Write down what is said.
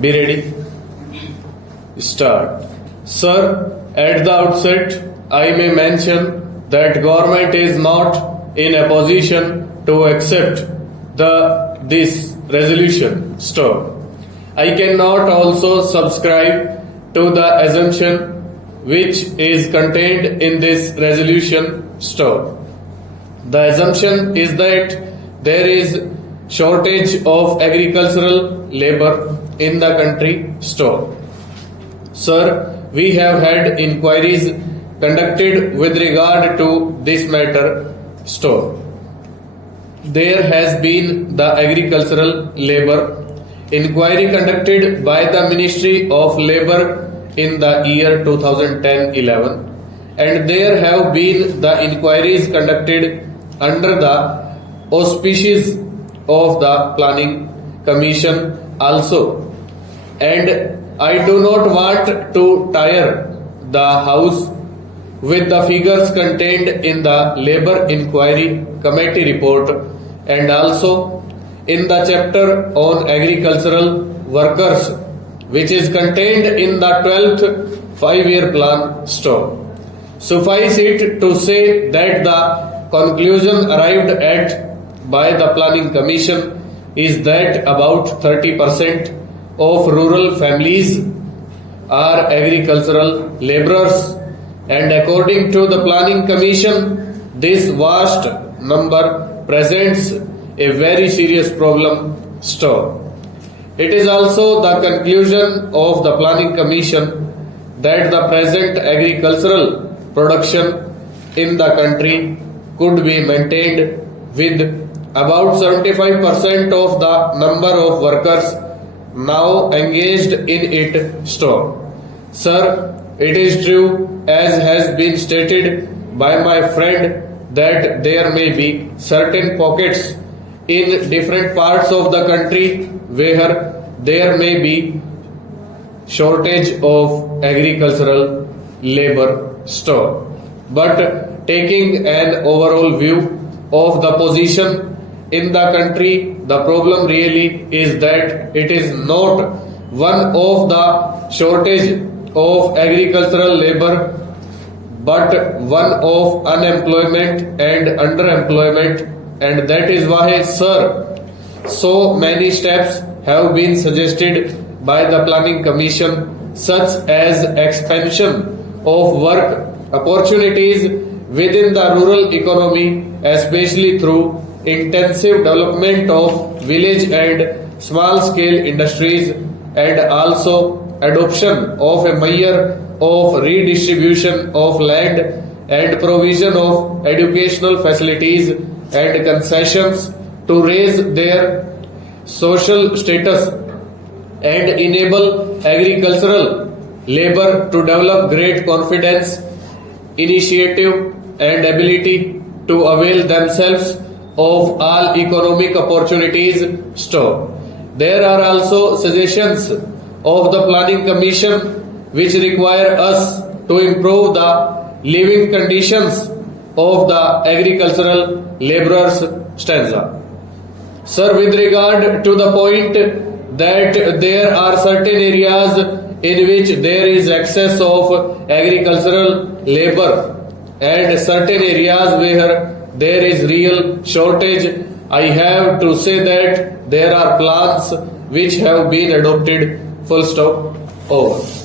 Be ready. Start. Sir, at the outset, I may mention that government is not in a position to accept this resolution. Stop. I cannot also subscribe to the assumption which is contained in this resolution. Stop. The assumption is that there is shortage of agricultural labor in the country. Stop. Sir, we have had inquiries conducted with regard to this matter. Stop. There has been the agricultural labor inquiry conducted by the Ministry of Labor in the year 2010-11, and there have been the inquiries conducted under the auspices of the Planning Commission also. And I do not want to tire the House with the figures contained in the Labour Inquiry Committee report and also in the chapter on agricultural workers, which is contained in the 12th 5-year plan. Stop. Suffice it to say that the conclusion arrived at by the Planning Commission is that about 30% of rural families are agricultural laborers, and according to the Planning Commission, this vast number presents a very serious problem. Stop. It is also the conclusion of the Planning Commission that the present agricultural production in the country could be maintained with about 75% of the number of workers now engaged in it. Stop. Sir, it is true, as has been stated by my friend, that there may be certain pockets in different parts of the country where there may be shortage of agricultural labor. Stop. But taking an overall view of the position in the country, the problem really is that it is not one of the shortage of agricultural labor, but one of unemployment and underemployment, and that is why, sir, so many steps have been suggested by the Planning Commission, such as expansion of work opportunities within the rural economy, especially through intensive development of village and small scale industries, and also adoption of a measure of redistribution of land and provision of educational facilities and concessions to raise their social status and enable agricultural labor to develop great confidence, initiative and ability to avail themselves of all economic opportunities. Stop. There are also suggestions of the Planning Commission which require us to improve the living conditions of the agricultural laborers. Stanza. Sir, with regard to the point that there are certain areas in which there is excess of agricultural labor and certain areas where there is real shortage, I have to say that there are plans which have been adopted. Full stop. Over.